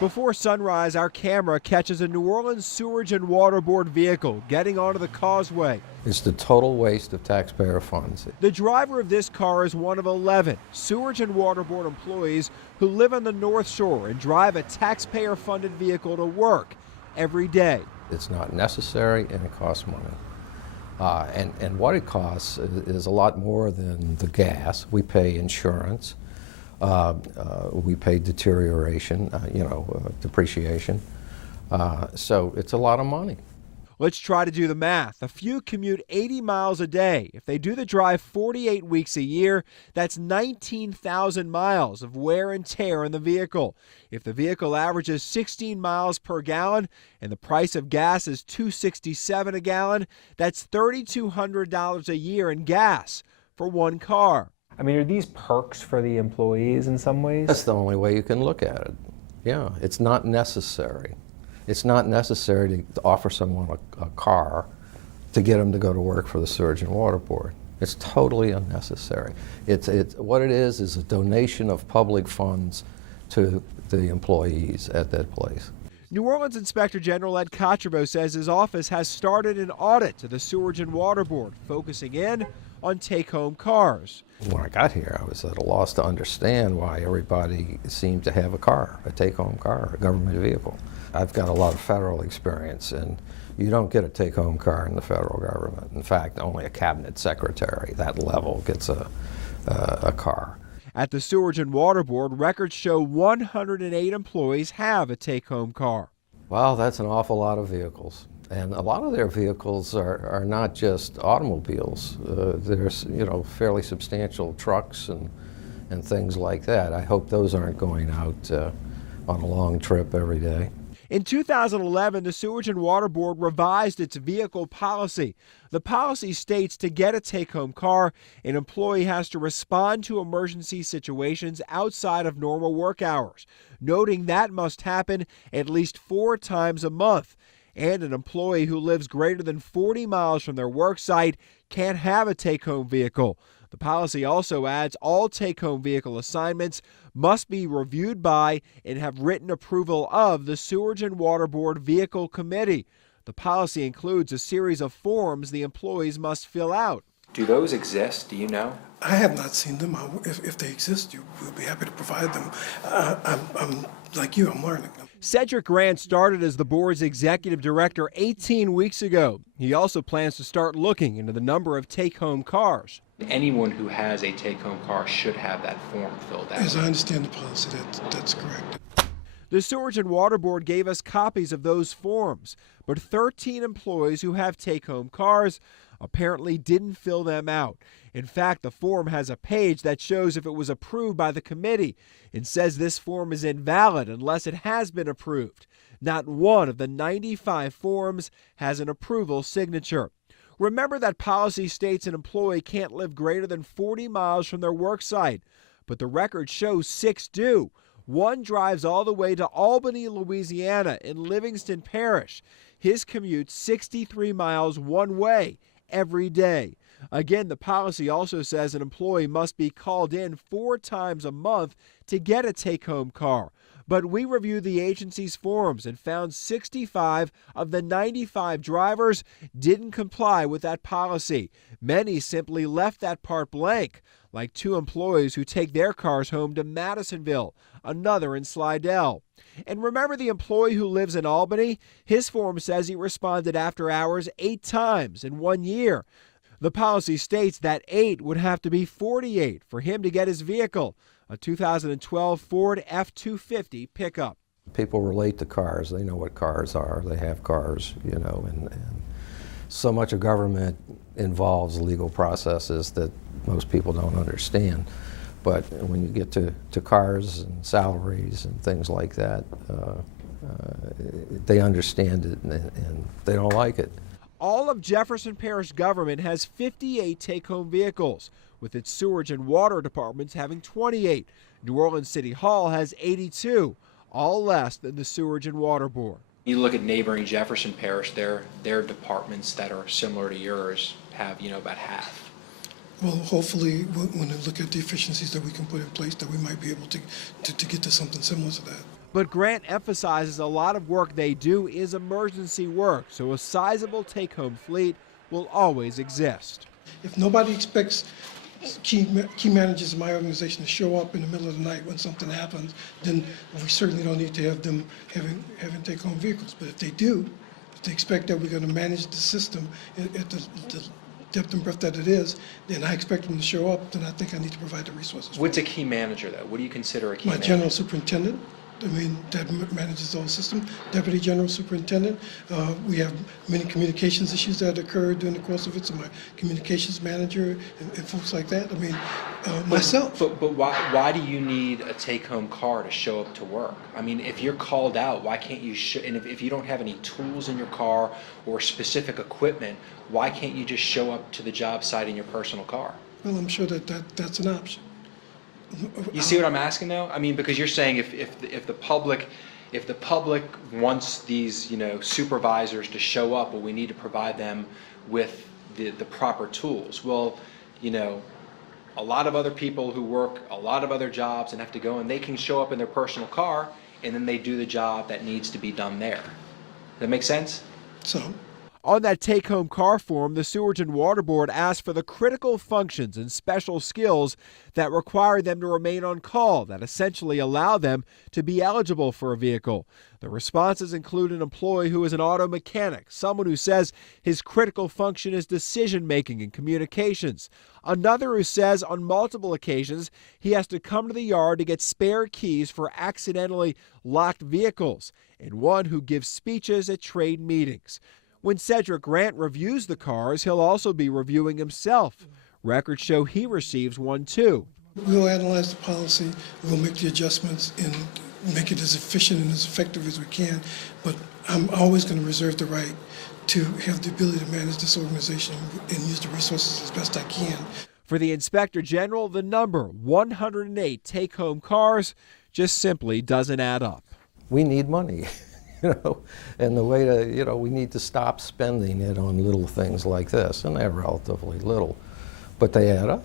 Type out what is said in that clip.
Before sunrise, our camera catches a New Orleans Sewerage and Water Board vehicle getting onto the causeway. It's the total waste of taxpayer funds. The driver of this car is one of 11 Sewerage and Water Board employees who live on the North Shore and drive a taxpayer-funded vehicle to work every day. It's not necessary and it costs money. And what it costs is a lot more than the gas. We pay insurance. We pay deterioration, depreciation. So it's a lot of money. Let's try to do the math. A few commute 80 miles a day. If they do the drive 48 weeks a year, that's 19,000 miles of wear and tear in the vehicle. If the vehicle averages 16 miles per gallon and the price of gas is $2.67 a gallon, that's $3,200 a year in gas for one car. I mean, are these perks for the employees in some ways? That's the only way you can look at it. Yeah, it's not necessary. It's not necessary to offer someone a car to get them to go to work for the Sewerage and Water Board. It's totally unnecessary. What it is a donation of public funds to the employees at that place. New Orleans Inspector General Ed Cottrebo says his office has started an audit to the Sewerage and Water Board, focusing in on take-home cars. When I got here, I was at a loss to understand why everybody seemed to have a car, a take-home car, a government vehicle. I've got a lot of federal experience, and you don't get a take-home car in the federal government. In fact, only a cabinet secretary, that level, gets a car. At the Sewerage and Water Board, records show 108 employees have a take-home car. Well, that's an awful lot of vehicles. And a lot of their vehicles are not just automobiles. There's, fairly substantial trucks and things like that. I hope those aren't going out on a long trip every day. In 2011, the Sewerage and Water Board revised its vehicle policy. The policy states to get a take-home car, an employee has to respond to emergency situations outside of normal work hours, noting that must happen at least 4 times a month. And an employee who lives greater than 40 miles from their work site can't have a take-home vehicle. The policy also adds all take-home vehicle assignments must be reviewed by and have written approval of the Sewerage and Water Board Vehicle Committee. The policy includes a series of forms the employees must fill out. Do those exist? Do you know? I have not seen them. If they exist, we'll be happy to provide them. I'm like you, I'm learning. Cedric Grant started as the board's executive director 18 weeks ago. He also plans to start looking into the number of take-home cars. Anyone who has a take-home car should have that form filled out. As I understand the policy, that's correct. The Sewerage and Water Board gave us copies of those forms, but 13 employees who have take-home cars apparently didn't fill them out. In fact, the form has a page that shows if it was approved by the committee and says this form is invalid unless it has been approved. Not one of the 95 forms has an approval signature. Remember that policy states an employee can't live greater than 40 miles from their work site, but the record shows 6 do. One drives all the way to Albany, Louisiana in Livingston Parish. His commute's 63 miles one way every day. Again, the policy also says an employee must be called in 4 times a month to get a take-home car. But we reviewed the agency's forms and found 65 of the 95 drivers didn't comply with that policy. Many simply left that part blank, like 2 employees who take their cars home to Madisonville, another in Slidell. And remember the employee who lives in Albany? His form says he responded after hours 8 times in 1 year. The policy states that 8 would have to be 48 for him to get his vehicle, a 2012 Ford F-250 pickup. People relate to cars. They know what cars are. They have cars, and so much of government involves legal processes that most people don't understand. But when you get to cars and salaries and things like that, they understand it and they don't like it. All of Jefferson Parish government has 58 take-home vehicles, with its sewerage and water departments having 28. New Orleans City Hall has 82, all less than the Sewerage and Water Board. You look at neighboring Jefferson Parish, their departments that are similar to yours have, about half. Well, hopefully, when we look at the efficiencies that we can put in place, that we might be able to get to something similar to that. But Grant emphasizes a lot of work they do is emergency work, so a sizable take-home fleet will always exist. If nobody expects key managers in my organization to show up in the middle of the night when something happens, then we certainly don't need to have them having take-home vehicles. But if they do, if they expect that we're going to manage the system at the depth and breadth that it is, then I expect them to show up, then I think I need to provide the resources. What's a key manager, though? What do you consider a key My manager? general superintendent, that manages the whole system, deputy general superintendent. We have many communications issues that occur during the course of it, so my communications manager and folks like that. Myself. But why do you need a take-home car to show up to work? I mean, if you're called out, why can't you, and if you don't have any tools in your car or specific equipment, why can't you just show up to the job site in your personal car? Well, I'm sure that's an option. You see what I'm asking, though? I mean, because you're saying if the public wants these, supervisors to show up, well, we need to provide them with the proper tools. Well, a lot of other people who work a lot of other jobs and have to go, and they can show up in their personal car, and then they do the job that needs to be done there. Does that make sense? So. On that take-home car form, the Sewerage and Water Board asked for the critical functions and special skills that require them to remain on call, that essentially allow them to be eligible for a vehicle. The responses include an employee who is an auto mechanic, someone who says his critical function is decision-making and communications, another who says on multiple occasions he has to come to the yard to get spare keys for accidentally locked vehicles, and one who gives speeches at trade meetings. When Cedric Grant reviews the cars, he'll also be reviewing himself. Records show he receives one too. We'll analyze the policy, we'll make the adjustments and make it as efficient and as effective as we can, but I'm always going to reserve the right to have the ability to manage this organization and use the resources as best I can. For the Inspector General, the number 108 take-home cars just simply doesn't add up. We need money. And the way to, we need to stop spending it on little things like this, and they're relatively little, but they add up.